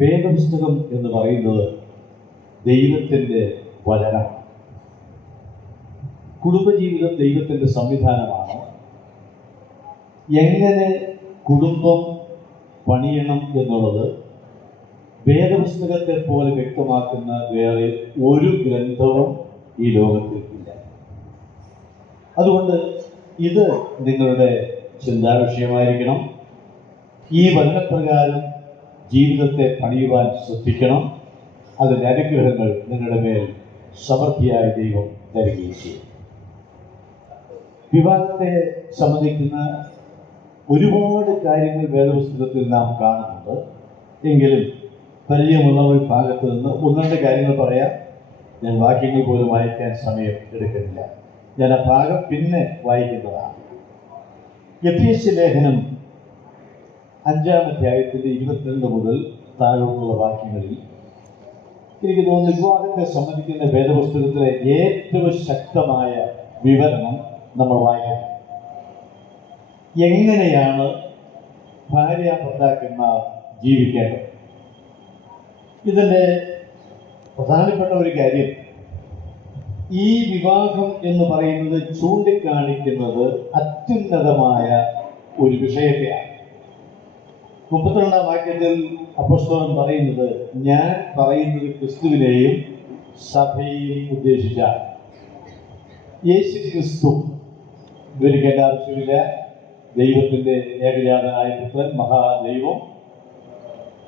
വേദപുസ്തകം എന്ന് പറയുന്നത് ദൈവത്തിൻ്റെ വചനമാണ്. കുടുംബജീവിതം ദൈവത്തിൻ്റെ സംവിധാനമാണ്. എങ്ങനെ കുടുംബം പണിയണം എന്നുള്ളത് വേദപുസ്തകത്തെ പോലെ വ്യക്തമാക്കുന്ന വേറെ ഒരു ഗ്രന്ഥവും ഈ ലോകത്തിൽ ഇല്ല. അതുകൊണ്ട് ഇത് നിങ്ങളുടെ ചിന്താവിഷയമായിരിക്കണം. ഈ വചനപ്രകാരം ജീവിതത്തെ പണിയുവാൻ ശ്രദ്ധിക്കണം. അതിൻ്റെ അനുഗ്രഹങ്ങൾ നിങ്ങളുടെ മേൽ സമൃദ്ധിയായ ദൈവം തരികയും ചെയ്യും. വിവാഹത്തെ സംബന്ധിക്കുന്ന ഒരുപാട് കാര്യങ്ങൾ വേദപുസ്തകത്തിൽ നാം കാണുന്നുണ്ട്. എങ്കിലും പരിചയമുള്ള ഒരു ഭാഗത്ത് നിന്ന് ഒന്ന് രണ്ട് കാര്യങ്ങൾ പറയാം. ഞാൻ വാക്യങ്ങൾ പോലും വായിക്കാൻ സമയം എടുക്കുന്നില്ല. ഞാൻ ആ ഭാഗം പിന്നെ വായിക്കുന്നതാണ്. എഫേസ്യ ലേഖനം 5-ാം അധ്യായത്തിൻ്റെ 22 മുതൽ താഴോട്ടുള്ള വാക്യങ്ങളിൽ എനിക്ക് തോന്നുന്നു വിവാഹത്തെ സംബന്ധിക്കുന്ന വേദപുസ്തകത്തിലെ ഏറ്റവും ശക്തമായ വിവരണം നമ്മൾ വായിക്കണം. എങ്ങനെയാണ് ഭാര്യ ഭർത്താക്കന്മാർ ജീവിക്കേണ്ടത്? ഇതിൻ്റെ പ്രധാനപ്പെട്ട ഒരു കാര്യം, ഈ വിവാഹം എന്ന് പറയുന്നത് ചൂണ്ടിക്കാണിക്കുന്നത് അത്യുന്നതമായ ഒരു വിഷയത്തെയാണ്. 32-ാം വാക്യത്തിൽ അപ്പോസ്തലൻ പറയുന്നത്, ഞാൻ പറയുന്നത് ക്രിസ്തുവിനെയും സഭയെയും ഉദ്ദേശിച്ചാണ്. യേശു ക്രിസ്തു വിവരിക്കേണ്ട ആവശ്യമില്ല. ദൈവത്തിൻ്റെ ഏകജാതനായ പുത്രൻ, മഹാദൈവം.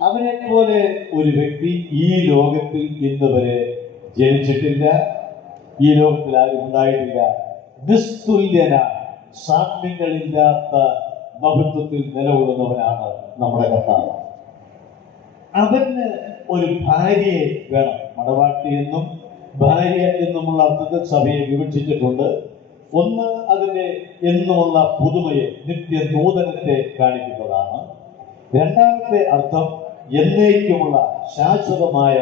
അവനെപ്പോലെ ഒരു വ്യക്തി ഈ ലോകത്തിൽ ഇന്ന് വരെ ജനിച്ചിട്ടില്ല. ഈ ലോകത്തിൽ ആരും ഉണ്ടായിട്ടില്ല. നിസ്തുല്യന, സാമ്യങ്ങളില്ലാത്ത മഹത്വത്തിൽ നിലകൊള്ളുന്നവനാണ് നമ്മുടെ കർത്താവ്. അവന് ഒരു ഭാര്യയെ വേണം. മണവാട്ടി എന്നും ഭാര്യ എന്നുമുള്ള അർത്ഥത്തിൽ സഭയെ വിവക്ഷിച്ചിട്ടുണ്ട്. ഒന്ന്, അതിൻ്റെ എന്നുമുള്ള പുതുമയെ, നിത്യ നൂതനത്തെ കാണിക്കുന്നതാണ്. രണ്ടാമത്തെ അർത്ഥം എന്നേക്കുമുള്ള ശാശ്വതമായ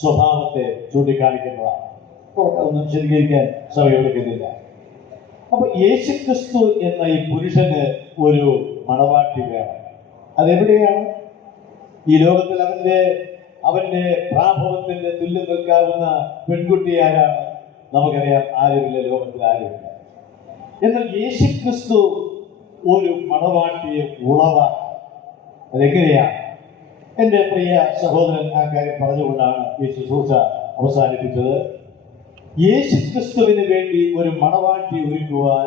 സ്വഭാവത്തെ ചൂണ്ടിക്കാണിക്കുന്നതാണ്. ഒന്നും ശരികരിക്കാൻ സമയമെടുക്കുന്നില്ല. അപ്പൊ യേശുക്രിസ്തു എന്ന ഈ പുരുഷന് ഒരു മണവാട്ടി വേണം. അതെവിടെയാണ്? ഈ ലോകത്തിൽ അവന്റെ പ്രാഭവത്തിന്റെ തുല്യം നിൽക്കാവുന്ന പെൺകുട്ടി ആരാണ്? നമുക്കറിയാം, ആരുമില്ല, ലോകത്തിൽ ആരുമില്ല. എന്നാൽ യേശുക്രിസ്തു ഒരു മണവാട്ടിയെ ഉളവാക്കി. അതെങ്ങനെയാണ്? എൻ്റെ പ്രിയ സഹോദരൻ ആ കാര്യം പറഞ്ഞുകൊണ്ടാണ് ഈ ശുശ്രൂഷ അവസാനിപ്പിച്ചത്. യേശുക്രിസ്തുവിന് വേണ്ടി ഒരു മണവാട്ടി ഒരുക്കുവാൻ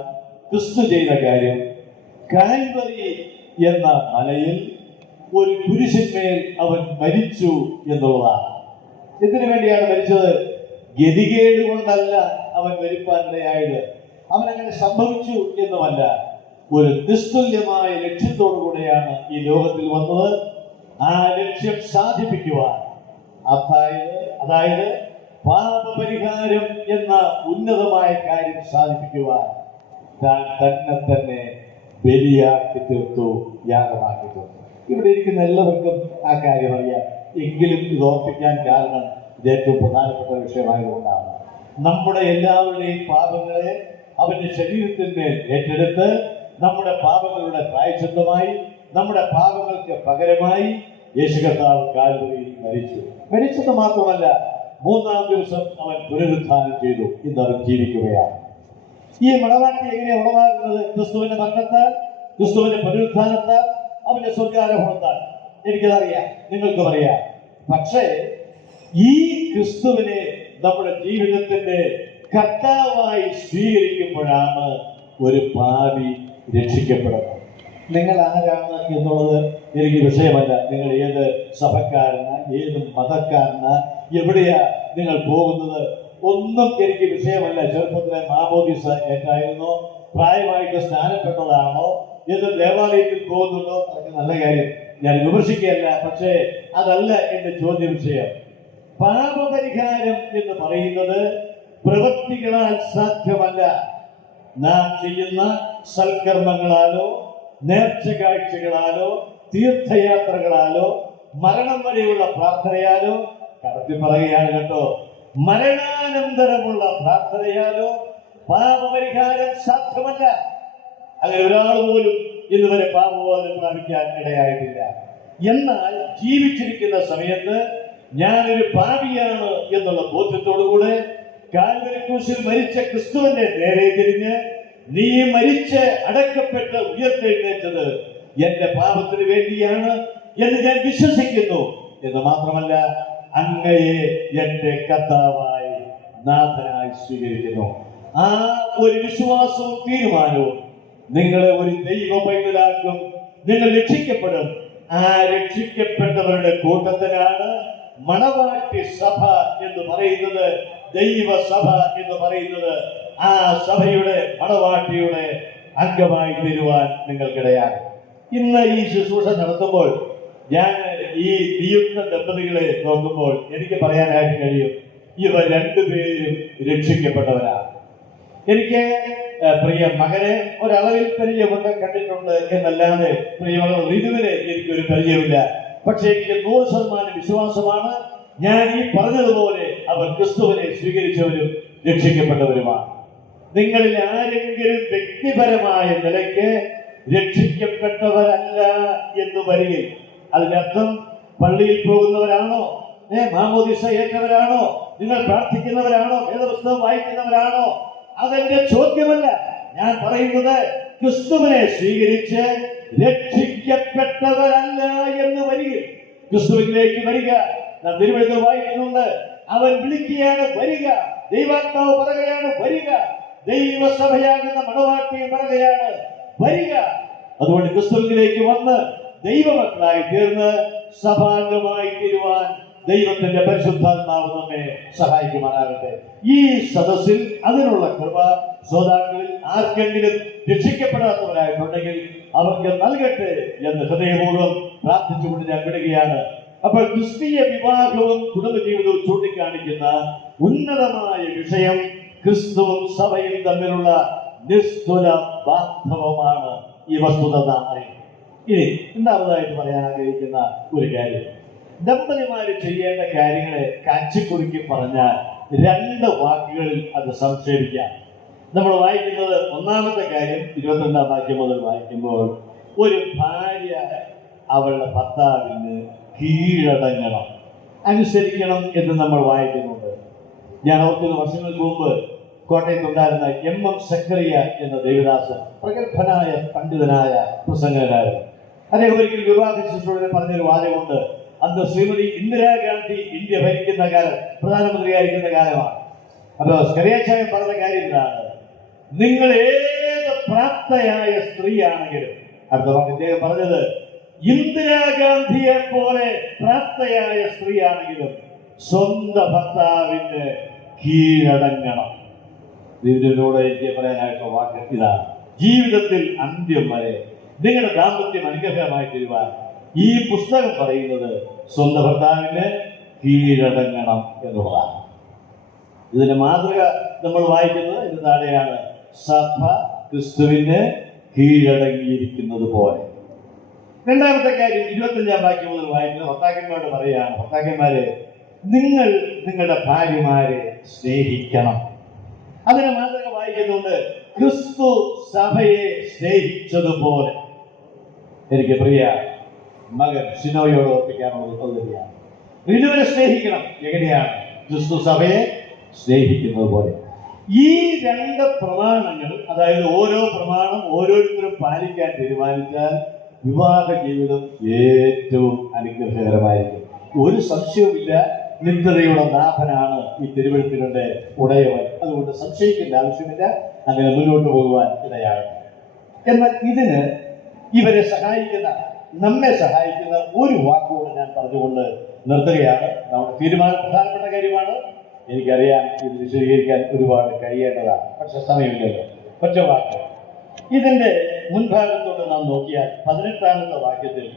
ക്രിസ്തു ചെയ്ത കാര്യം, കാൽവരി എന്ന മലയിൽ ഒരു കുരിശിന്മേൽ അവൻ മരിച്ചു എന്നുള്ളതാണ്. എന്തിനു വേണ്ടിയാണ് മരിച്ചത്? ഗതികേട് കൊണ്ടല്ല അവൻ മരിപ്പാനിടയായത്. അവനങ്ങനെ സംഭവിച്ചു എന്നുമല്ല, ഒരു നിസ്തുല്യമായ ലക്ഷ്യത്തോടു കൂടെയാണ് ഈ ലോകത്തിൽ വന്നത്. ആ ലക്ഷ്യം സാധിപ്പിക്കുവാൻ, അതായത് പാപപരിഹാരം എന്ന ഉന്നതമായ കാര്യം സാധിപ്പിക്കുവാൻ താൻ തന്നെ ബലിയാക്കി തീർത്തു, യാഗമാക്കി തീർത്തു. ഇവിടെ ഇരിക്കുന്ന എല്ലാവർക്കും ആ കാര്യം അറിയാം. എങ്കിലും ഇത് ഓർപ്പിക്കാൻ കാരണം ഇത് ഏറ്റവും പ്രധാനപ്പെട്ട വിഷയമായതുകൊണ്ടാണ്. നമ്മുടെ എല്ലാവരുടെയും പാപങ്ങളെ അവന്റെ ശരീരത്തിന്മേൽ ഏറ്റെടുത്ത് നമ്മുടെ പാപങ്ങളുടെ പ്രായശ്ചിത്തമായി, നമ്മുടെ പാപങ്ങൾക്ക് പകരമായി യേശു കർത്താവ് കാൽവരിയിൽ മരിച്ചത് മാത്രമല്ല, 3-ാം ദിവസം അവൻ പുനരുത്ഥാനം ചെയ്തു. ഇന്ന് അവൻ ജീവിക്കുകയാണ്. ഈ മണവാട്ടി എങ്ങനെയാണ് ഉളവാകുന്നത്? ക്രിസ്തുവിന്റെ മരണത്താൽ, ക്രിസ്തുവിന്റെ പുനരുത്ഥാനത്താൽ, അവന്റെ സ്വർഗ്ഗാരോഹണത്താൽ. എനിക്കതറിയാം, നിങ്ങൾക്കും അറിയാം. പക്ഷേ ഈ ക്രിസ്തുവിനെ നമ്മുടെ ജീവിതത്തിന്റെ കർത്താവായി സ്വീകരിക്കുമ്പോഴാണ് ഒരു പാപി രക്ഷിക്കപ്പെടുന്നത്. നിങ്ങൾ ആരാണ് എന്നുള്ളത് എനിക്ക് വിഷയമല്ല. നിങ്ങൾ ഏത് സഭക്കാരന്, ഏത് മതക്കാരന്, എവിടെയാ നിങ്ങൾ പോകുന്നത്, ഒന്നും എനിക്ക് വിഷയമല്ല. ചെറുപ്പത്തിലെ മാമോദീസ ഏറ്റായിരുന്നോ, പ്രായമായിട്ട് സ്നാനപ്പെട്ടതാണോ, എന്ന് ദേവാലയത്തിൽ പോകുന്നുണ്ടോ, അതൊക്കെ നല്ല കാര്യം, ഞാൻ വിമർശിക്കുകയല്ല. പക്ഷേ അതല്ല എന്റെ ചോദ്യ വിഷയം. പാപപരിഹാരം എന്ന് പറയുന്നത് പ്രവൃത്തികളാൽ സാധ്യമല്ല. നാം ചെയ്യുന്ന സൽക്കർമ്മങ്ങളാലോ, നേർച്ച കാഴ്ചകളാലോ, തീർത്ഥയാത്രകളാലോ, മരണം വരെയുള്ള പ്രാർത്ഥനയാലോ, കടത്തി പറയുകയാണ് കേട്ടോ, മരണാനന്തരമുള്ള പ്രാർത്ഥനയാലോ പാപപരിഹാരം സാധ്യമല്ല. അങ്ങനെ ഒരാൾ പോലും ഇന്നുവരെ പാപബോധം പ്രാപിക്കാൻ ഇടയായിട്ടില്ല. എന്നാൽ ജീവിച്ചിരിക്കുന്ന സമയത്ത് ഞാനൊരു പാപിയാണ് എന്നുള്ള ബോധ്യത്തോടുകൂടെ കാൽവരി ക്രൂശിൽ മരിച്ച ക്രിസ്തുവിന്റെ നേരെ തിരിഞ്ഞ് നീ മരിച്ച് അടക്കപ്പെട്ട് ഉയർത്തെഴുന്നേറ്റത് എന്റെ പാപത്തിന് വേണ്ടിയാണ് എന്ന് ഞാൻ വിശ്വസിക്കുന്നു എന്ന് മാത്രമല്ല, അങ്ങയെ എന്റെ കർത്താവായി നാഥനായി സ്വീകരിക്കുന്നു. ആ ഒരു വിശ്വാസവും തീരുമാനവും നിങ്ങളെ ഒരു ദൈവ പൈതലാക്കും. നിങ്ങൾ രക്ഷിക്കപ്പെടും. ആ രക്ഷിക്കപ്പെട്ടവരുടെ കൂട്ടത്തിനാണ് മണവാട്ടി സഭ എന്ന് പറയുന്നത്, ദൈവസഭ എന്ന് പറയുന്നത്. ആ സഭയുടെ മണവാട്ടിയുടെ അംഗമായി തീരുവാൻ നിങ്ങൾക്കിടയാണ്. ഇന്ന് ഈ ശുശ്രൂഷ നടത്തുമ്പോൾ ഞാൻ ഈ നിയുക്ത ദമ്പതികളെ നോക്കുമ്പോൾ എനിക്ക് പറയാനായിട്ട് കഴിയും, ഇവർ രണ്ടുപേരും രക്ഷിക്കപ്പെട്ടവരാണ്. എനിക്ക് പ്രിയ മകനെ ഒരളവിൽ പരിചയമുണ്ട്, കണ്ടിട്ടുണ്ട് എന്നല്ലാതെ പ്രിയമകൾ ഋതുവിനെ എനിക്കൊരു പരിചയമില്ല. പക്ഷെ എനിക്ക് 100% വിശ്വാസമാണ്, ഞാൻ ഈ പറഞ്ഞതുപോലെ അവർ ക്രിസ്തുവിനെ സ്വീകരിച്ചവരും രക്ഷിക്കപ്പെട്ടവരുമാണ്. നിങ്ങളിൽ ആരെങ്കിലും വ്യക്തിപരമായ നിലയ്ക്ക് രക്ഷിക്കപ്പെട്ടവരല്ല എന്ന് വരികയും അതിനർത്ഥം പള്ളിയിൽ പോകുന്നവരാണോ, മാമോദിസ ഏറ്റവരാണോ, നിങ്ങൾ പ്രാർത്ഥിക്കുന്നവരാണോ, വേദപുസ്തകം വായിക്കുന്നവരാണോ, അതെന്റെ ചോദ്യമല്ല. ഞാൻ പറയുന്നത് ക്രിസ്തുവിനെ സ്വീകരിച്ച് രക്ഷിക്കപ്പെട്ടവരല്ല എന്ന് വരിക. ക്രിസ്തുവിലേക്ക് വരിക. നാം തിരുവഴുത്തിൽ വായിക്കുന്നുണ്ട്, അവൻ വിളിക്കുകയാണ് വരിക, ദൈവാത്മാവ് പറയുകയാണ് വരിക, ദൈവസഭയാകുന്ന മണവാട്ടി പറയുകയാണ് വരിക. അതുകൊണ്ട് ക്രിസ്തുവിലേക്ക് വന്ന് ദൈവമക്കളായി തീർന്ന് സഭാംഗമായി തീരുവാൻ ദൈവത്തിന്റെ പരിശുദ്ധാത്മാവ് നമ്മെ സഹായിക്കുമാറാകട്ടെ. ഈ സദസ്സിൽ അതിനുള്ള കൃപ ശ്രോതാക്കളിൽ ആർക്കെങ്കിലും രക്ഷിക്കപ്പെടാത്തവരായിട്ടുണ്ടെങ്കിൽ അവർക്ക് നൽകട്ടെ എന്ന് ഹൃദയപൂർവ്വം പ്രാർത്ഥിച്ചുകൊണ്ട് ഞാൻ വിടുകയാണ്. അപ്പോൾ ക്രിസ്തീയ വിവാഹവും കുടുംബജീവിതവും ചൂണ്ടിക്കാണിക്കുന്ന ഉന്നതമായ വിഷയം ക്രിസ്തുവും സഭയും തമ്മിലുള്ള നിസ്തുല ബാന്ധവമാണ്. ഈ വസ്തുത നാം അറിയും. ഇനി രണ്ടാമതായിട്ട് പറയാൻ ആഗ്രഹിക്കുന്ന ഒരു കാര്യം, ദമ്പതിമാര് ചെയ്യേണ്ട കാര്യങ്ങളെ കാച്ചിക്കുറുക്കി പറഞ്ഞാൽ 2 വാക്കുകളിൽ അത് സംക്ഷേപിക്കാം. നമ്മൾ വായിക്കുന്നത് ഒന്നാമത്തെ കാര്യം 22-ാം വാക്യം മുതൽ വായിക്കുമ്പോൾ, ഒരു ഭാര്യ അവളുടെ ഭർത്താവിന് കീഴടങ്ങണം, അനുസരിക്കണം എന്ന് നമ്മൾ വായിക്കുന്നുണ്ട്. ഞാൻ ഓർക്കുന്ന വർഷങ്ങൾക്ക് മുമ്പ് കോട്ടയത്തുണ്ടായിരുന്ന M.M. സക്കറിയ എന്ന ദേവദാസൻ പ്രഗത്ഭനായ പണ്ഡിതനായ പ്രസംഗകനായിരുന്നു. അദ്ദേഹം ഒരിക്കൽ വിവാഹ ശുശ്രൂഷയിൽ പറഞ്ഞൊരു വാചകമുണ്ട്. അന്ന് ശ്രീമതി ഇന്ദിരാഗാന്ധി ഇന്ത്യ ഭരിക്കുന്ന കാലം, പ്രധാനമന്ത്രിയായിരിക്കുന്ന കാലമാണ്. അപ്പൊ സ്കറിയാച്ചായൻ പറഞ്ഞ കാര്യം ഇതാണ്, നിങ്ങൾ ഏത് പ്രാപ്തയായ സ്ത്രീയാണെങ്കിലും, അടുത്ത വാക്ക് അദ്ദേഹം പറഞ്ഞത്, ഇന്ദിരാഗാന്ധിയെ പോലെ പ്രാപ്തയായ സ്ത്രീയാണെങ്കിലും സ്വന്തം ഭർത്താവിന് കീഴടങ്ങണം. ഇതിനോട് എനിക്ക് പറയാനായിട്ടുള്ള വാക്ക് ഇതാണ്, ജീവിതത്തിൽ അന്ത്യം വരെ നിങ്ങളുടെ ദാമ്പത്യം അനുഗ്രഹമായി തീരുവാൻ ഈ പുസ്തകം പറയുന്നത് സ്വന്തം ഭർത്താവിന് കീഴടങ്ങണം എന്നുള്ളതാണ്. ഇതിന്റെ മാതൃക നമ്മൾ വായിക്കുന്നത് ഇത് താഴെയാണ്, സഭ ക്രിസ്തുവിന് കീഴടങ്ങിയിരിക്കുന്നത് പോലെ. രണ്ടാമത്തെ കാര്യം 25-ാം വാക്യം മുതൽ വായിക്കുന്നത് ഭർത്താക്കന്മാരോട് പറയുകയാണ്, ഭർത്താക്കന്മാരെ നിങ്ങൾ നിങ്ങളുടെ ഭാര്യമാരെ സ്നേഹിക്കണം. അതിന് മാതൃക വായിക്കുന്നുണ്ട്, ക്രിസ്തു സഭയെ സ്നേഹിച്ചതുപോലെ. എനിക്ക് പ്രിയ മകൻ ഷിനോയോട് ഓർപ്പിക്കാനുള്ളത് തന്നെയാണ്, ഋതുവിനെ സ്നേഹിക്കണം. എങ്ങനെയാണ്? ക്രിസ്തു സഭയെ സ്നേഹിക്കുന്നത് പോലെ. ഈ 2 പ്രമാണങ്ങൾ, അതായത് ഓരോ പ്രമാണം ഓരോരുത്തരും പാലിക്കാൻ തീരുമാനിച്ചാൽ വിവാഹ ജീവിതം ഏറ്റവും അനുഗ്രഹകരമായിരിക്കും. ഒരു സംശയവുമില്ല, നിത്യതയുടെ നാഥനാണ് ഈ തിരുവെഴുത്തുകളുടെ ഉടയവൻ. അതുകൊണ്ട് സംശയിക്കേണ്ട ആവശ്യമില്ല, അങ്ങനെ മുന്നോട്ട് പോകുവാൻ ഇടയാകും. എന്നാൽ ഇതിന് ഇവരെ സഹായിക്കുന്ന, നമ്മെ സഹായിക്കുന്ന ഒരു വാക്കുകൂടെ ഞാൻ പറഞ്ഞുകൊണ്ട് നിർത്തുകയാണ്. നമ്മുടെ തീരുമാനം പ്രധാനപ്പെട്ട കാര്യമാണ്. എനിക്കറിയാം ഇത് വിശദീകരിക്കാൻ ഒരുപാട് കഴിയേണ്ടതാണ്, പക്ഷെ സമയമില്ലല്ലോ. ഒറ്റ വാക്ക്. ഇതിന്റെ മുൻഭാഗത്തോട് നാം നോക്കിയാൽ 18-ാമത്തെ വാക്യത്തിൽ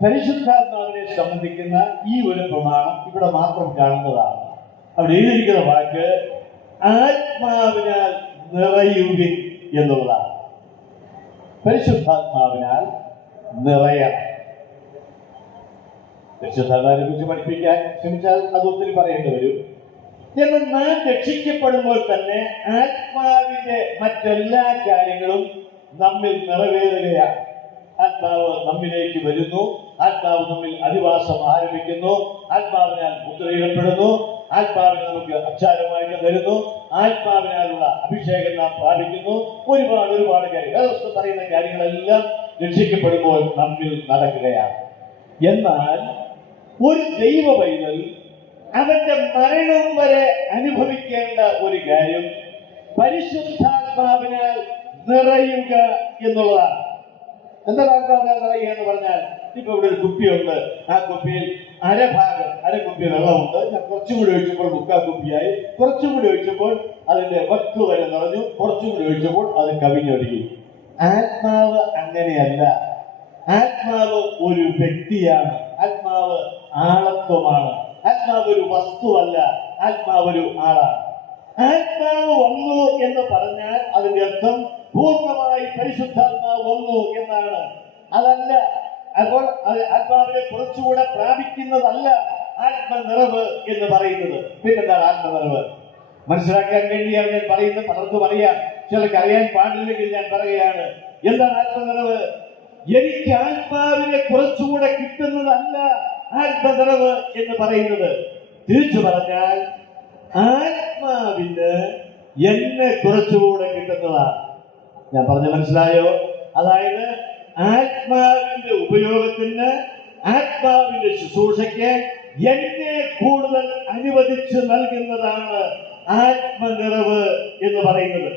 പരിശുദ്ധാത്മാവിനെ സംബന്ധിക്കുന്ന ഈ ഒരു പ്രമാണം ഇവിടെ മാത്രം കാണുന്നതാണ്. അവിടെ എഴുതിയിരിക്കുന്ന വാക്ക് ആത്മാവിനാൽ നിറയുവിൻ എന്നുള്ളതാണ്. പരിശുദ്ധാത്മാവിനാൽ നിറയണം. പരിശുദ്ധാത്മാവിനെ കുറിച്ച് പഠിപ്പിക്കാൻ ശ്രമിച്ചാൽ അത് ഒത്തിരി പറയേണ്ടി വരും. എന്നാൽ നാം രക്ഷിക്കപ്പെടുമ്പോൾ തന്നെ ആത്മാവിന്റെ മറ്റെല്ലാ കാര്യങ്ങളും നമ്മിൽ നിറവേറുകയാണ്. ആത്മാവ് നമ്മിലേക്ക് വരുന്നു, ആത്മാവ് നമ്മിൽ അധിവാസം ആരംഭിക്കുന്നു, ആത്മാവിനാൽ മുദ്രയിടപ്പെടുന്നു, ആത്മാവിനെ നമുക്ക് അച്ചാരമായിട്ട് തരുന്നു, ആത്മാവിനാലുള്ള അഭിഷേകം നാം പ്രാപിക്കുന്നു. ഒരുപാട് കാര്യങ്ങൾ പറയുന്ന കാര്യങ്ങളെല്ലാം രക്ഷിക്കപ്പെടുമ്പോൾ നമ്മിൽ നടക്കുകയാണ്. എന്നാൽ ഒരു ദൈവ പൈതൽ അവന്റെ മരണം വരെ അനുഭവിക്കേണ്ട ഒരു കാര്യം പരിശുദ്ധാത്മാവിനാൽ നിറയുക എന്നുള്ളതാണ്. എന്താണ് ആത്മാവിനാൽ നിറയുക എന്ന് പറഞ്ഞാൽ, ഇപ്പൊ ഇവിടെ ഒരു കുപ്പിയുണ്ട്, ആ കുപ്പിയിൽ അരക്കുപ്പി വെള്ളമുണ്ട്, ഞാൻ കുറച്ചും കൂടി ഒഴിച്ചപ്പോൾ മുക്കാ കുപ്പിയായി, കുറച്ചും കൂടി ഒഴിച്ചപ്പോൾ അതിന്റെ വക്ക് വരെ നിറഞ്ഞു, കുറച്ചും കൂടി ഒഴിച്ചപ്പോൾ അത് കവിഞ്ഞൊഴുകി. ആത്മാവ് അങ്ങനെയല്ല. ആത്മാവ് ഒരു വ്യക്തിയാണ്, ആത്മാവ് ആളത്വമാണ്, ആത്മാവ് ഒരു വസ്തുവല്ല, ആത്മാവ് ഒരു ആളാണ്. ആത്മാവ് വന്നു എന്ന് പറഞ്ഞാൽ അതിന്റെ അർത്ഥം പൂർണ്ണമായി പരിശുദ്ധാത്മാവ് വന്നു എന്നാണ്. അതല്ല. അപ്പോൾ ആത്മാവിനെ കുറച്ചുകൂടെ പ്രാപിക്കുന്നതല്ല ആത്മനിറവ് എന്ന് പറയുന്നത്. പിന്നെന്താണ് ആത്മനിറവ്? മനസ്സിലാക്കാൻ വേണ്ടിയാണ് ഞാൻ പറയുന്നത്. പലർക്കും അറിയാം, ചിലർക്ക് അറിയാൻ പാടില്ലെങ്കിൽ ഞാൻ പറയുകയാണ്. എന്താണ് ആത്മനിറവ്? എനിക്ക് ആത്മാവിനെ കുറച്ചുകൂടെ കിട്ടുന്നതല്ല ആത്മനിറവ് എന്ന് പറയുന്നത്. തിരിച്ചു പറഞ്ഞാൽ ആത്മാവിന് എന്നെ കുറച്ചുകൂടെ കിട്ടുന്നതാണ്. ഞാൻ പറഞ്ഞ മനസ്സിലായോ? അതായത് ആത്മാവിന്റെ ഉപയോഗത്തിന്, ആത്മാവിന്റെ ശുശ്രൂഷയ്ക്ക് എന്നെ കൂടുതൽ അനുവദിച്ച് നൽകുന്നതാണ് ആത്മനിറവ് എന്ന് പറയുന്നത്.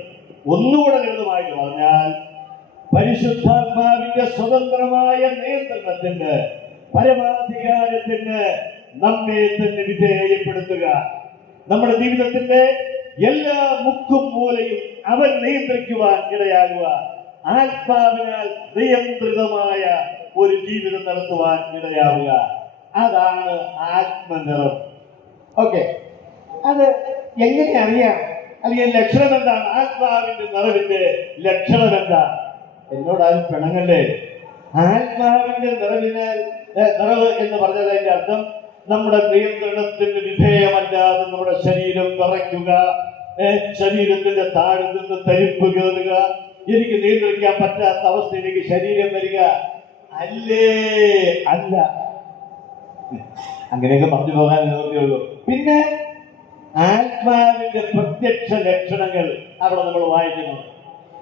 ഒന്നുകൂടെ ലളിതമായിട്ട് പറഞ്ഞാൽ, പരിശുദ്ധാത്മാവിന്റെ സ്വതന്ത്രമായ നിയന്ത്രണത്തിന്, പരമാധികാരത്തിന് നമ്മെ തന്നെ വിധേയപ്പെടുത്തുക. നമ്മുടെ ജീവിതത്തിന്റെ എല്ലാ മുക്കും മൂലയും അവൻ നിയന്ത്രിക്കുവാൻ ഇടയാകുക. ആത്മാവിനാൽ നിയന്ത്രിതമായ ഒരു ജീവിതം നടത്തുവാൻ ഇടയാവുക. അതാണ് ആത്മനിറം. ഓക്കെ, അത് എങ്ങനെ അറിയാം? അല്ലെങ്കിൽ ലക്ഷണം എന്താണ്? ആത്മാവിന്റെ നിറവിന്റെ ലക്ഷണം എന്താണ്? എന്നോടാരും പിണങ്ങല്ലേ. ആത്മാവിന്റെ നിറവ് എന്ന് പറഞ്ഞാൽ അതിന്റെ അർത്ഥം നമ്മുടെ നിയന്ത്രണത്തിന് വിധേയമല്ലാതെ നമ്മുടെ ശരീരം വിറയ്ക്കുക, ശരീരത്തിന്റെ താഴെ നിന്ന് തരിപ്പ് കയറുക, എനിക്ക് നിയന്ത്രിക്കാൻ പറ്റാത്ത അവസ്ഥയിലേക്ക് ശരീരം വരിക അല്ലേ? അല്ല. അങ്ങനെയൊക്കെ പറഞ്ഞു പോകാൻ നിവൃത്തിയുള്ളൂ. പിന്നെ ആത്മാവിന്റെ പ്രത്യക്ഷ ലക്ഷണങ്ങൾ അവിടെ നമ്മൾ വായിക്കുന്നു.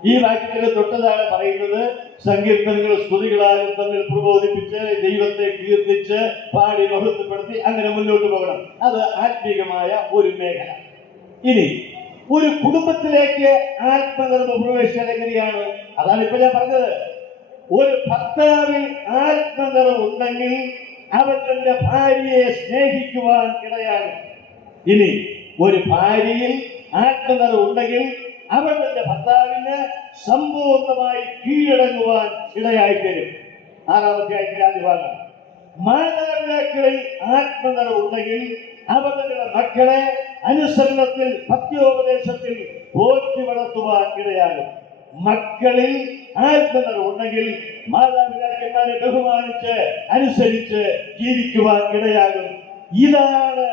ഈ വാക്യത്തിന്റെ തൊട്ടതാണ് പറയുന്നത്, സങ്കീർത്തനങ്ങൾ സ്തുതികളാലും തമ്മിൽ പ്രബോധിപ്പിച്ച് ദൈവത്തെ കീർത്തിച്ച് പാടി മഹത്വപ്പെടുത്തി അങ്ങനെ മുന്നോട്ട് പോകണം. അത് ആത്മീകമായ ഒരു മേഖല. ഇനി ഒരു കുടുംബത്തിലേക്ക് ആത്മനിർഭ പ്രവേശിച്ചാൽ എങ്ങനെയാണ്? അതാണ് ഇപ്പൊ ഞാൻ പറഞ്ഞത്. ഒരു ഭർത്താവിൽ ആത്മനിർഭ ഉണ്ടെങ്കിൽ അവൻ തന്റെ ഭാര്യയെ സ്നേഹിക്കുവാൻ ഇടയാകും. ഇനി ഒരു ഭാര്യയിൽ ആത്മനിർഭ ഉണ്ടെങ്കിൽ അവൻ തന്റെ ഭർത്താവിന് സമ്പൂർണമായി കീഴടങ്ങുവാൻ ഇടയായിത്തരും. 6-ാം അധ്യായത്തിലെ ആദ്യ ഭാഗം. മാതാപിതാക്കളിൽ ആത്മനിർഭ ഉണ്ടെങ്കിൽ അവർ തങ്ങളുടെ മക്കളെ അനുസരണത്തിൽ, ഭക്തിയോപദേശത്തിൽ പോറ്റി വളർത്തുവാൻ ഇടയാകും. മക്കളിൽ ആത്മനിർഭ ഉണ്ടെങ്കിൽ മാതാപിതാക്കന്മാരെ ബഹുമാനിച്ച് അനുസരിച്ച് ജീവിക്കുവാൻ ഇടയാകും. ഇതാണ്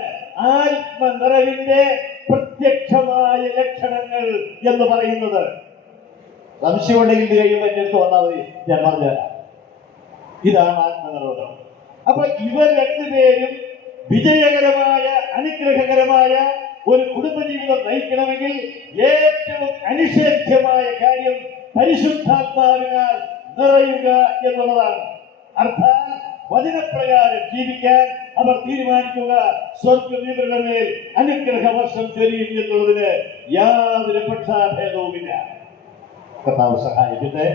ആത്മനിറവിന്റെ പ്രത്യക്ഷമായ ലക്ഷണങ്ങൾ എന്ന് പറയുന്നത്. സംശയമുണ്ടെങ്കിൽ കഴിയുമ്പോൾ എന്റെ അടുത്ത് വന്നാൽ മതി, ഞാൻ പറഞ്ഞുതരാം. ഇതാണ് ആത്മനിർഭരം. അപ്പൊ ഇവർ രണ്ടുപേരും വിജയകരമായ, അനുഗ്രഹകരമായ ഒരു കുടുംബജീവിതം നയിക്കണമെങ്കിൽ ഏറ്റവും അനിഷേധ്യമായ കാര്യം പരിശുദ്ധാത്മാവിനാൽ നിറയുക എന്നുള്ളതാണ്. അർത്ഥാൽ വചനപ്രകാരം ജീവിക്കാൻ അവർ തീരുമാനിക്കുക. സ്വർഗ്ഗം ഇവരുടെ മേൽ അനുഗ്രഹ വർഷം ചൊരിയും എന്നുള്ളതിന് യാതൊരു പക്ഷാഭേദവുമില്ല. കർത്താവ് സഹായിക്കട്ടെ.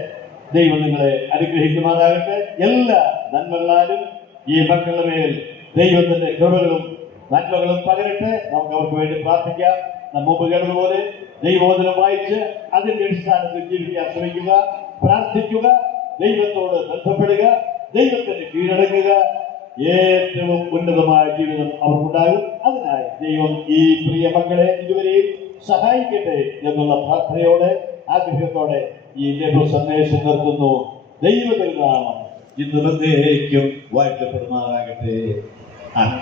ദൈവം നിങ്ങളെ അനുഗ്രഹിക്കുമാറാകട്ടെ. എല്ലാ നന്മകളാലും ഈ മക്കളുടെ മേൽ ദൈവത്തിന്റെ കൃപകളും നന്മകളും പകരട്ടെ. നമുക്ക് അവർക്ക് വേണ്ടി പ്രാർത്ഥിക്കാം. മുമ്പ് കേട്ടതുപോലെ ദൈവവചനം വായിച്ച് അതിന്റെ അടിസ്ഥാനത്തിൽ ജീവിക്കാൻ ശ്രമിക്കുക, പ്രാർത്ഥിക്കുക, ദൈവത്തോട് ബന്ധപ്പെടുക, ദൈവത്തിന് കീഴടങ്ങുക. ഏറ്റവും ഉന്നതമായ ജീവിതം അവർക്കുണ്ടാകും. അതിനായി ദൈവം ഈ പ്രിയ മക്കളെ ഇതുവരെയും സഹായിക്കട്ടെ എന്നുള്ള പ്രാർത്ഥനയോടെ, ആഗ്രഹത്തോടെ ഈ ലഘു സന്ദേശം നിർത്തുന്നു. ദൈവത്തിനാമം ഇന്ന് എന്നേക്കും വാഴ്ത്തപ്പെടുമാറാകട്ടെ. ആമേൻ.